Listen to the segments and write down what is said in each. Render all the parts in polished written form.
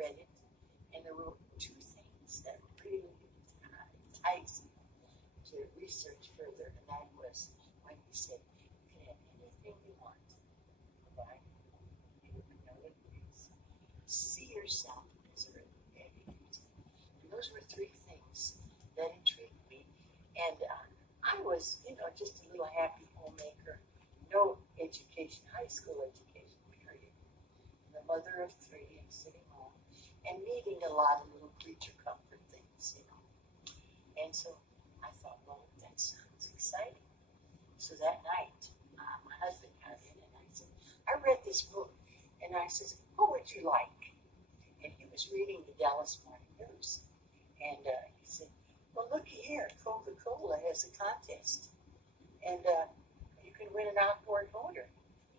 read it, and there were two things that really enticed me to research further, and that was when he said, you can have anything you want, provided you know what it is. See yourself as a entity. And those were three things that intrigued me. And I was, just a little happy homemaker, no education, high school education, period. The mother of three and sitting home and needing a lot of little creature comfort things. And so I thought, well, that sounds exciting. So that night, my husband got in and I said, I read this book. And I said, what would you like? And he was reading the Dallas Morning News. And he said, well, looky here, Coca-Cola has a contest. And you can win an outboard motor.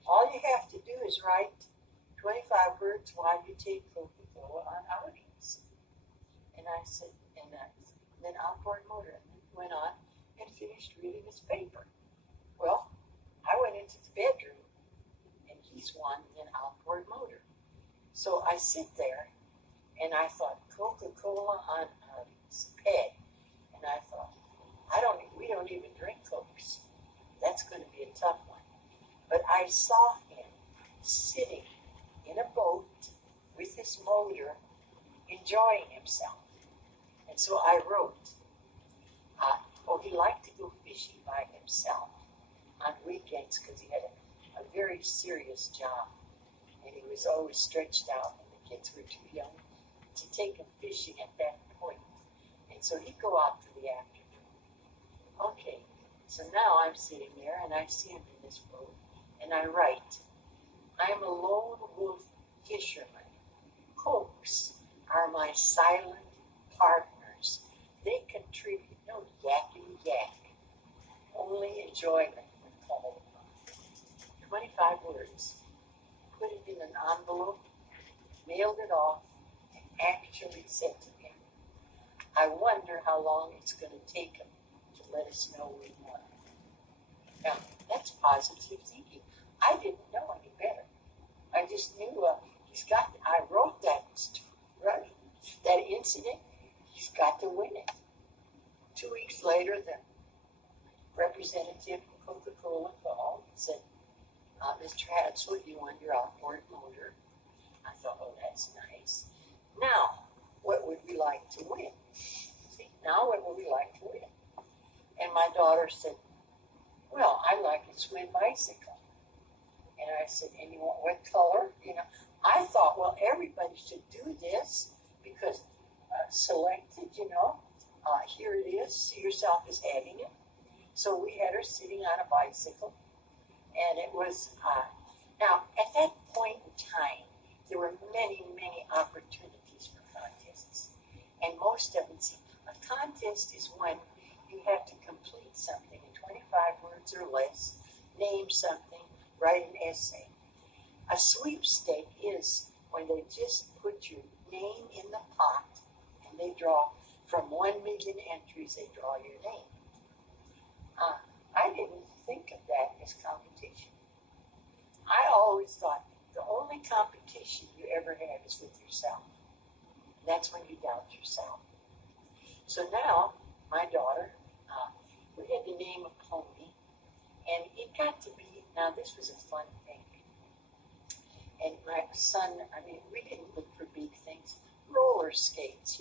All you have to do is write 25 words while you take Coca-Cola on outings. And I said, and then outboard motor. And he went on and finished reading his paper. Well, I went into the bedroom, and he's won an outboard motor. So I sit there, and I thought, Coca-Cola on outings, peg. And I thought, we don't even drink Cokes. That's going to be a tough one. But I saw him sitting in a boat with his motor, enjoying himself. And so I wrote, he liked to go fishing by himself on weekends because he had a very serious job. And he was always stretched out, and the kids were too young to take him fishing at that point. And so he'd go out for the afternoon. Okay, so now I'm sitting there, and I see him in this boat, and I write, I'm a lone wolf fisherman. Cokes are my silent partners. They contribute no yakety yak, only enjoyment when called upon. 25 words. Put it in an envelope, mailed it off, and actually said to him, I wonder how long it's going to take him to let us know we won. Now, that's positive thinking. I didn't know any better. I just knew I wrote that incident, he's got to win it. 2 weeks later, the representative from Coca-Cola called and said, Mr. Hadsell, you won your outboard motor. I thought, oh, that's nice. Now, what would we like to win? What would we like to win? And my daughter said, well, I like to swim bicycle. And I said, and you want what color? I thought, well, everybody should do this because selected, here it is, see yourself as having it. So we had her sitting on a bicycle. And it was, now, at that point in time, there were many, many opportunities for contests. And most of them, a contest is when you have to complete something in 25 words or less, name something, write an essay. A sweepstake is when they just put your name in the pot and they draw from 1 million entries, they draw your name. I didn't think of that as competition. I always thought the only competition you ever have is with yourself. That's when you doubt yourself. So now, my daughter, we had to name a pony, and it got to be, now this was a fun thing. And my son, we didn't look for big things. Roller skates,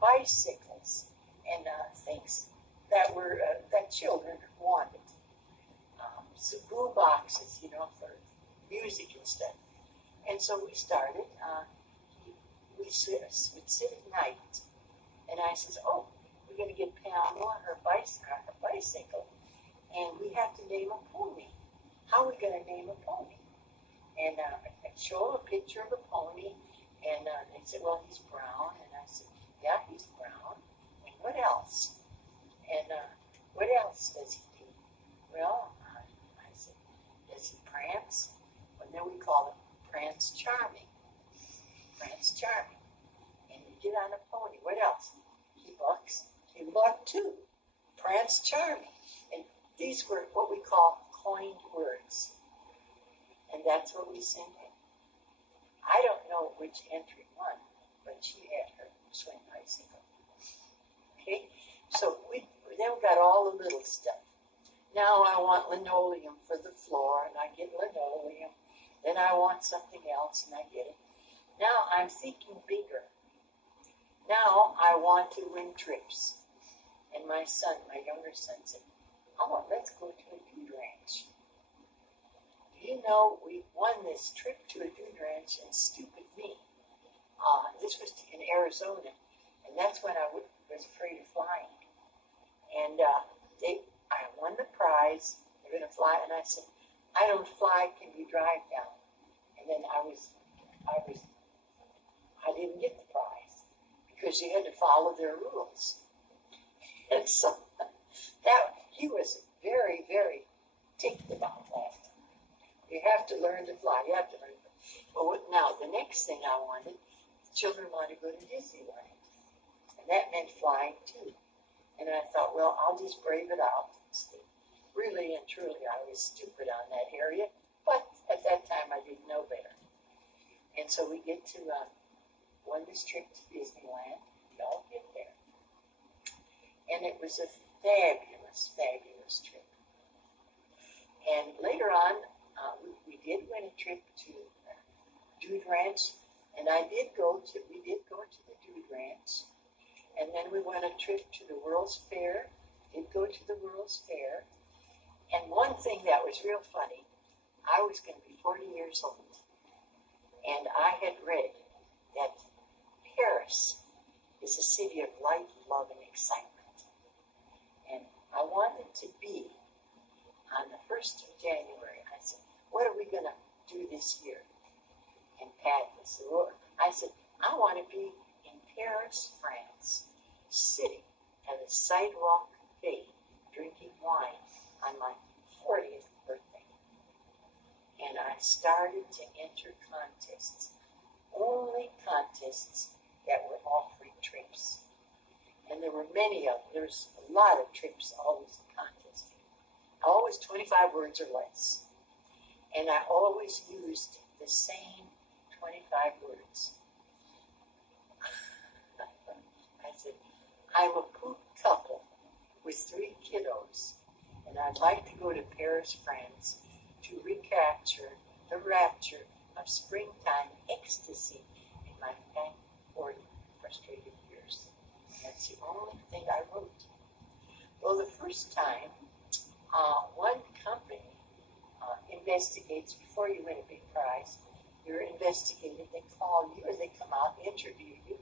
bicycles, and things that were that children wanted. Some boo boxes, for music and stuff. And so we started. We would sit at night, and I says, "Oh, we're going to get Pamela her bicycle, and we have to name a pony. How are we going to name a pony?" And I'd show a picture of a pony, and they said, "Well, he's brown." And I said, "Yeah, he's brown. And what else? And what else does he do?" Well, I said, "Does he prance?" And then we call him Prance Charming. Prance Charming. And you get on a pony. What else? He bucks. He bucked too. Prance Charming. And these were what we call coined words. And that's what we sent in. I don't know which entry won, but she had her swing bicycle. Okay, so we then got all the little stuff. Now I want linoleum for the floor, and I get linoleum. Then I want something else, and I get it. Now I'm thinking bigger. Now I want to win trips. And my son, my younger son, said, "Oh, let's go to a dude ranch." Do you know, we won this trip to a dude ranch, and stupid me. This was in Arizona, and that's when I was afraid of flying. And I won the prize. They're going to fly, and I said, "I don't fly. Can you drive down?" And then I didn't get the prize because you had to follow their rules. And so he was very, very ticked about that. You have to learn to fly. You have to learn. Well, now the next thing I wanted, children wanted to go to Disneyland, and that meant flying too. And I thought, well, I'll just brave it out. Really and truly, I was stupid on that area, but at that time I didn't know better. And so we get to won this trip to Disneyland. We all get there, and it was a fabulous, fabulous trip. And later on, we did win a trip to Dude Ranch, and we did go to the Dude Ranch, and then we went a trip to the World's Fair. Did go to the World's Fair, and one thing that was real funny, I was going to be 40 years old, and I had read that Paris is a city of light, love, and excitement, and I wanted to be on the 1st of January. I said, "What are we going to do this year?" And Pat said, "Well," I said, "I want to be in Paris, France, sitting at a sidewalk bay, drinking wine on my 40th birthday." And I started to enter contests, only contests that were offering trips. And there were many of them. There's a lot of trips always in contests. Always 25 words or less. And I always used the same 25 words. I said, "I'm a poop couple with 3 kiddos, and I'd like to go to Paris, France, to recapture the rapture of springtime ecstasy in my thank 40 frustrated years." That's the only thing I wrote. Well, the first time, one company investigates, before you win a big prize, you're investigated, they call you or they come out, interview you,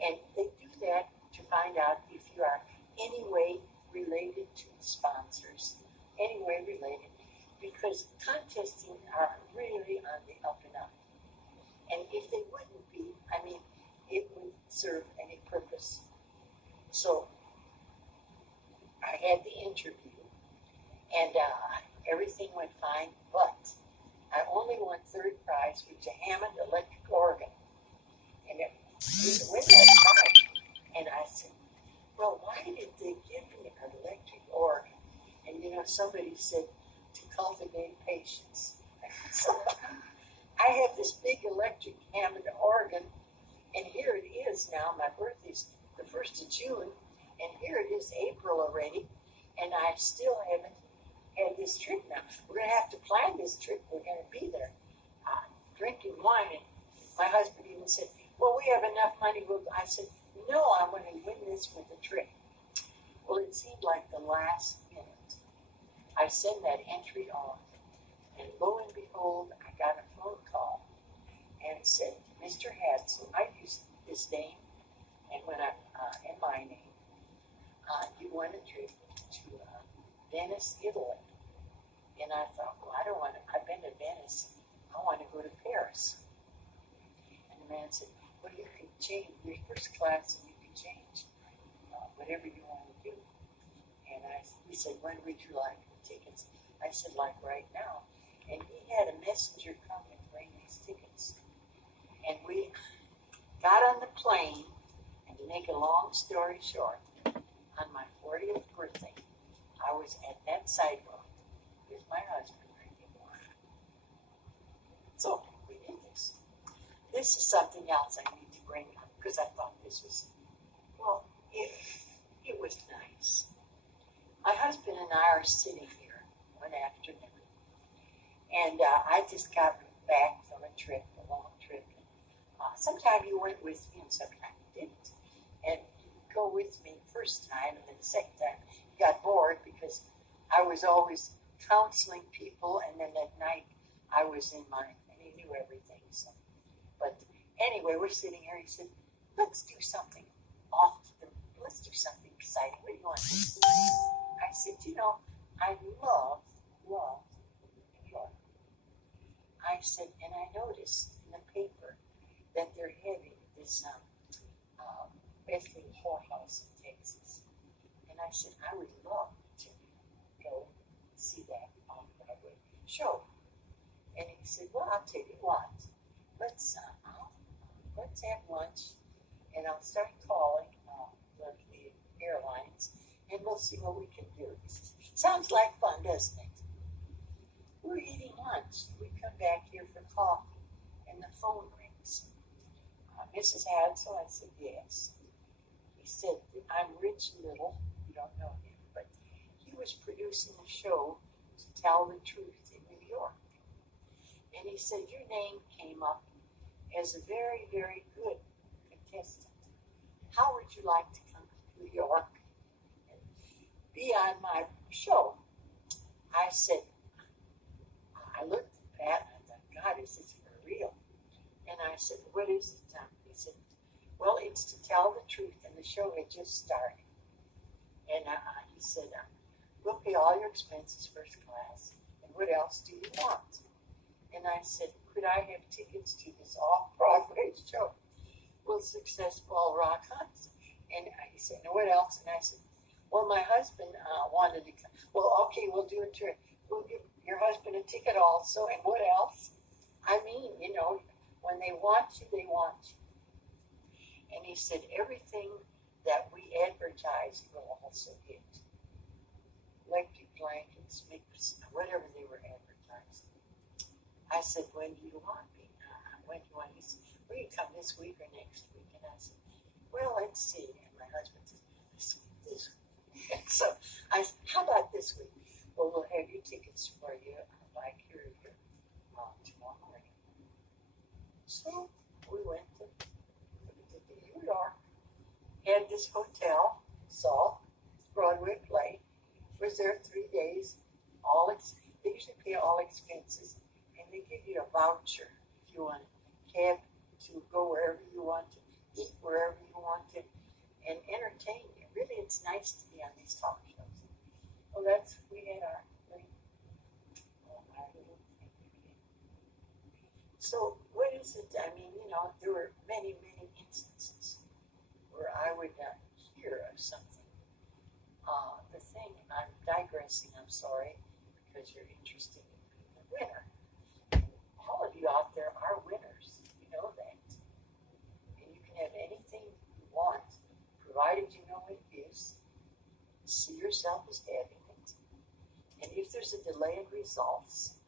and they do that to find out if you are any way related to the sponsors, any way related, because contesting are really on the up and up. And if they wouldn't be, it would serve any purpose. So I had the interview, and everything went fine, but I only won 3rd prize, which is a Hammond electric organ. And it went that prize. And I said, "Well, why did they give me an electric organ?" And somebody said, "To cultivate patience." So I have this big electric Hammond organ, and here it is now. My birthday's the 1st of June, and here it is April already, and I still haven't had this trip now. We're going to have to plan this trip. We're going to be there drinking wine. And my husband even said, "Well, we have enough money." I said, "No, I'm going to win this with a trip." Well, it seemed like the last minute. I sent that entry off, and lo and behold, I got a phone call and it said, "Mr. Hadsell," I used his name, and when in my name, "you won a trip to Venice, Italy." And I thought, well, I've been to Venice, I want to go to Paris. And the man said, "Well, you can change your first class, and you can change whatever you want to do." And he said, "When would you like the tickets?" I said, "Like right now." And he had a messenger come and bring these tickets. And we got on the plane, and to make a long story short, on my 40th birthday, I was at that sidewalk with my husband drinking wine. So we did this. this is something else I need to bring up because I thought this was, well, it was nice. My husband and I are sitting here one afternoon, and I just got back from a trip, a long trip. Sometime you went with me and sometime you didn't. And you go with me first time, and then the second time you got bored because I was always counseling people, and then at night I was in mine, and he knew everything. So, but anyway, we're sitting here. He said, "Let's do something let's do something exciting. What do you want to do?" I said, I love New York. I said, and I noticed in the paper that they're having this Bethlehem whorehouse in Texas. And I said, I would love to go see that on Broadway show. And he said, well, I'll tell you what, let's have lunch, and I'll start calling the airlines, and we'll see what we can do. He says, sounds like fun, doesn't it? We're eating lunch. We come back here for coffee, and the phone rings. Mrs. Hadsell, I said, yes. He said, I'm Rich Little. You don't know him, but he was producing a show to tell the truth in New York. And he said, your name came up as a very, very good contestant. How would you like to come to New York and be on my show? I said, I looked at Pat and I thought, God, is this for real? And I said, what is it? He said, well, it's to tell the truth, and the show had just started. And he said, we'll pay all your expenses first class, and what else do you want? And I said, could I have tickets to this off-Broadway show? Will Success Ball Rock Hunts? And he said, no, what else? And I said, well, my husband wanted to come. Well, okay, we'll do it. We'll give your husband a ticket also, and what else? I mean, when they want you, they want you. And he said, everything that we advertise, will also get. Electric blankets, mix, whatever they were advertising. I said, when do you want me? When do you want me? He said, will you come this week or next week? And I said, well, let's see. And my husband said, this week. And so I said, how about this week? Well, we'll have your tickets for you by courier tomorrow morning. So we went to New York, had this hotel, saw Broadway play, was there 3 days, they usually pay all expenses, and they give you a voucher if you want a cab to go wherever you want to, eat wherever you want to, and entertain you. Really, it's nice to be on these talk shows. Well, we had our little thing. So what is it? I mean, there were many, many instances where I would hear of something. The thing, I'm digressing, I'm sorry, because you're interested in being a winner. And all of you out there are winners. You know that. And you can have anything you want, provided you know what it is. See yourself as having it. And if there's a delay in results,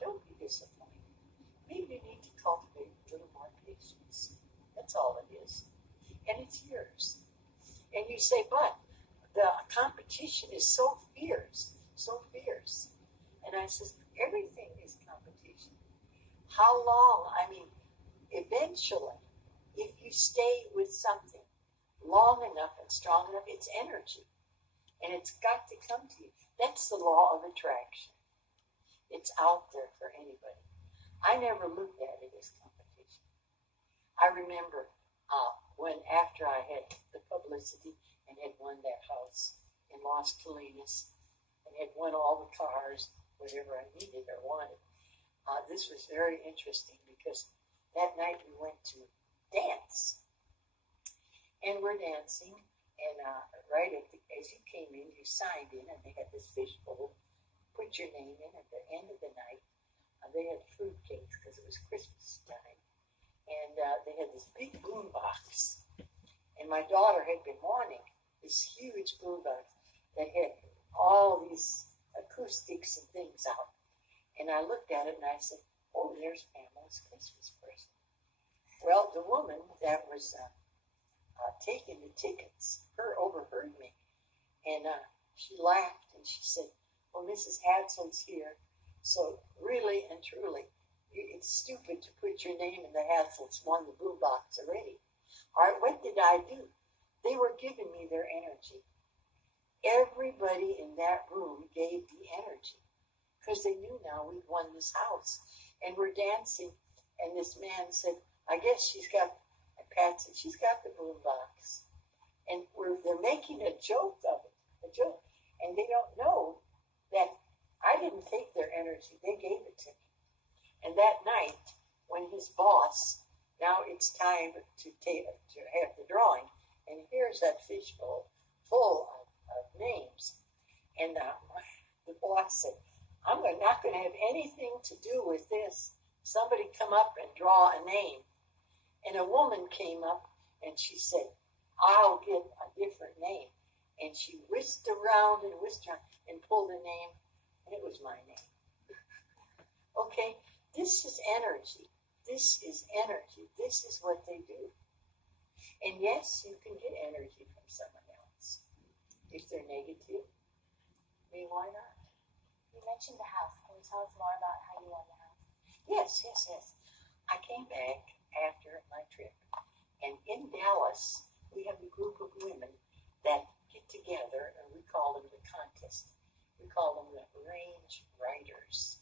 don't be disappointed. Maybe you need to cultivate a little more patience. That's all it is. And it's yours. And you say, but the competition is so fierce, so fierce. And I says, everything is competition. How long? I mean, eventually, if you stay with something long enough and strong enough, it's energy. And it's got to come to you. That's the law of attraction. It's out there for anybody. I never looked at it as competition. I remember when after I had the publicity and had won that house in Las Colinas and had won all the cars, whatever I needed or wanted, this was very interesting because that night we went to dance. And we're dancing, and right as you came in, you signed in, and they had this fishbowl. Put your name in. At the end of the night, they had fruit cakes because it was Christmas time. And they had this big boom box. And my daughter had been wanting this huge boom box that had all these acoustics and things out. And I looked at it and I said, oh, there's Pamela's Christmas present. Well, the woman that was taking the tickets, overheard me, and she laughed and she said, "Well, Mrs. Hadsell's here, so really and truly, it's stupid to put your name in the Hadsells won the blue box already." All right, what did I do? They were giving me their energy. Everybody in that room gave the energy because they knew now we'd won this house, and we're dancing. And this man said, "I guess she's got," and Pat said, "She's got the boom box." And they're making a joke of it, a joke. And they don't know that I didn't take their energy. They gave it to me. And that night, when his boss, now it's time to have the drawing, and here's that fishbowl full of names. And the boss said, "I'm not going to have anything to do with this. Somebody come up and draw a name." And a woman came up and she said, "I'll get a different name." And she whisked around and pulled a name, and it was my name. Okay, this is energy. This is energy. This is what they do. And yes, you can get energy from someone else. If they're negative, I mean, why not? You mentioned the house. Can you tell us more about how you won the house? Yes. I came back after my trip, and in Dallas, we have a group of women that get together, and we call them the contest. We call them the range riders.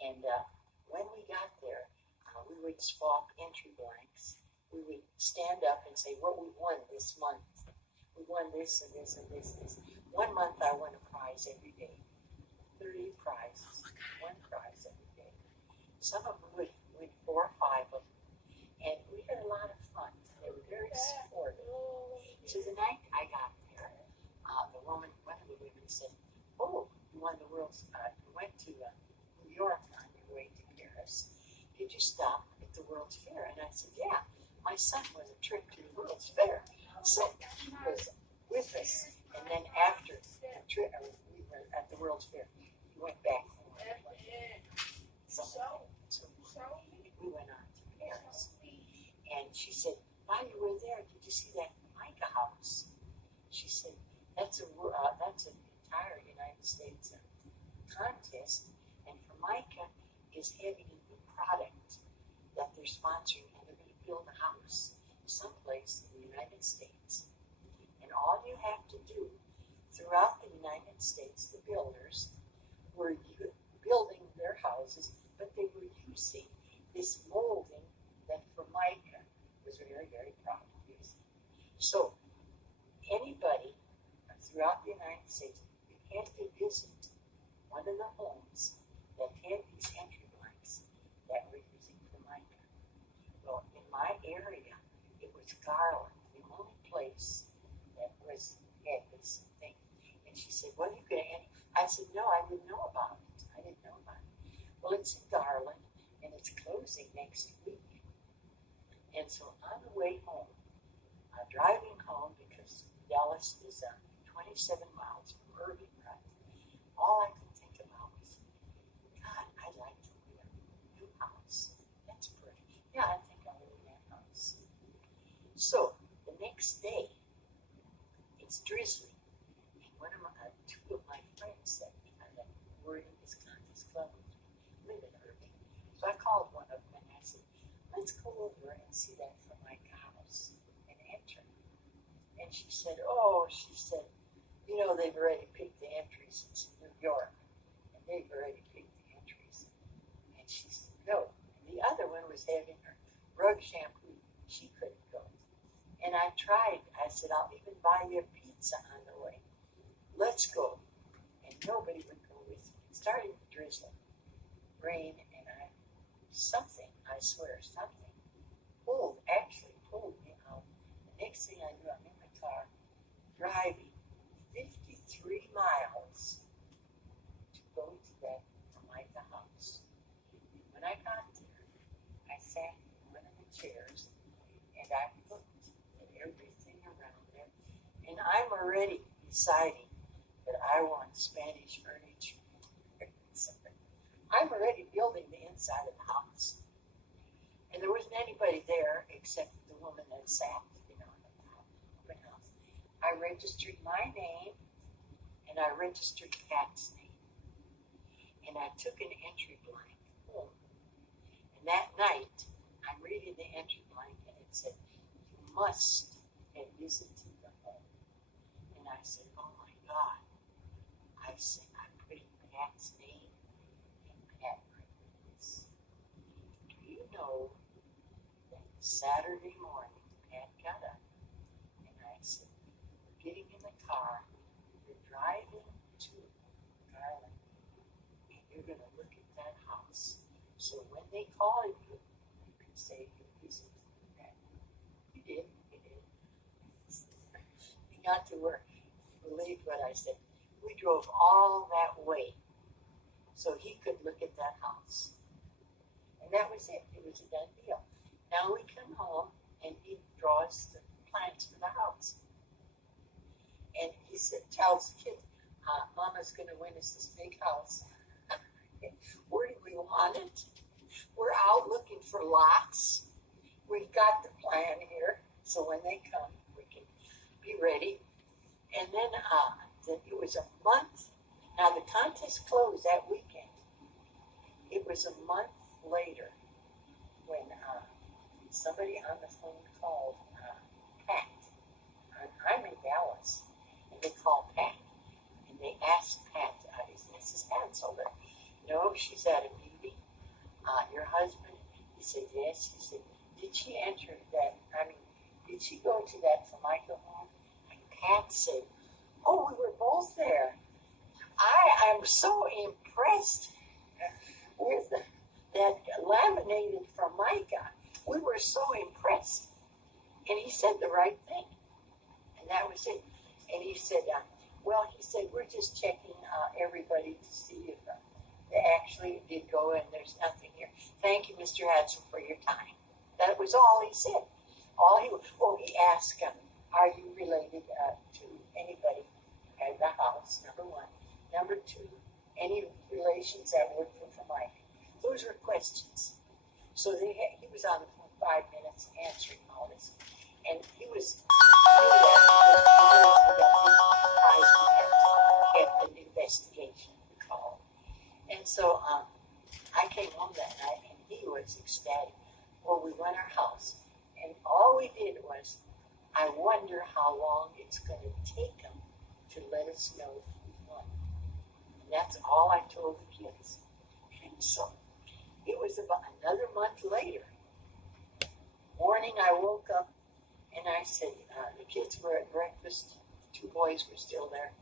And when we got there, we would swap entry blanks. We would stand up and say what we won this month. We won this and this and this and this. 1 month I won a prize every day. 30 prizes. One prize every day. Some of them would win 4 or 5 of them. And we had a lot of fun. They were very supportive. So the night I got there, one of the women said, "Oh, you won the world's, you went to New York on your way to Paris. Did you stop at the World's Fair?" And I said, "Yeah, my son was a trip to the World's Fair." So he was with us. And then after the trip, we were at the World's Fair. He went back home. So we went on to Paris. And she said, "While you were there, did you see that Micah house?" She said, that's an entire United States contest, and Formica is having a new product that they're sponsoring, and they're going to build a house someplace in the United States. And all you have to do throughout the United States, the builders were building their houses, but they were using this molding that Formica was very, very proud of using. So anybody throughout the United States, you had to visit one of the homes that had these entry blanks that were using Formica. Well, in my area, it was Garland, the only place that had this thing. And she said, "Well, you can." I said, "No, I didn't know about it. Well, it's in Garland, and it's closing next week." And so on the way home, driving home, because Dallas is 27 miles from Irving, right? All I could think about was, God, I'd like to live in a new house. That's pretty. Yeah, I think I'll live in that house. So the next day, it's drizzly, and two of my friends that were in this contest club live in Irving. So I called one of them and I said, "Let's go over and see that Formica house and enter." And she said, "They've already picked the entries. It's in New York, and they've already picked the entries." And she said, "No." And the other one was having her rug shampoo. She couldn't go. And I tried. I said, "I'll even buy you a pizza on the way. Let's go." And nobody would go with me. It started to drizzle, rain, and something pulled me out. The next thing I knew, I'm in my car, driving 53 miles to go to that Formica house. And when I got there, I sat in one of the chairs, and I looked at everything around there, and I'm already deciding that I want Spanish furniture. I'm already building the inside of the house. And And there wasn't anybody there except the woman that sat, in the open house. I registered my name, and I registered Pat's name. And I took an entry blank home. And that night, I'm reading the entry blank, and it said, "You must have visited the home." And I said, "Oh my God." I said, "I put in Pat's name, and Pat printed this." Do you know that Saturday morning, Pat got up, and I said, "We're getting in the car, you're driving to Garland, and you're going to look at that house. So when they call you, you can say you visited Pat." You did. We got to work. Believe what I said. We drove all that way so he could look at that house. And that was it. It was a done deal. Now we come home, and he draws the plans for the house. And he tells the kids, "Mama's going to win us this big house." Where do we want it? We're out looking for lots. We've got the plan here, so when they come, we can be ready. And then it was a month. Now the contest closed that weekend. It was a month later when somebody on the phone called Pat. I'm in Dallas, and they called Pat, and they asked Pat, "Is Mrs. Hadsell there?" "No, she's at a meeting." "Your husband?" He said, "Yes." He said, "Did she enter that? Did she go to that Formica home?" And Pat said, "Oh, we were both there. I am so impressed with that laminated Formica. We were so impressed." And he said the right thing. And that was it. And he said, "We're just checking everybody to see if they actually did go, and there's nothing here. Thank you, Mr. Hadsell, for your time." That was all he said. He asked, "Are you related to anybody at the house?" Number one. Number two, any relations that work for Formica? Those were questions. So he was on the phone 5 minutes answering all this. And he was kept an investigation called. And so I came home that night, and he was ecstatic. Well, we won our house, and all we did was, I wonder how long it's going to take them to let us know we won. And that's all I told the kids. And so it was about another month later. Morning, I woke up, and I said, the kids were at breakfast. The 2 boys were still there,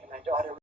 and my daughter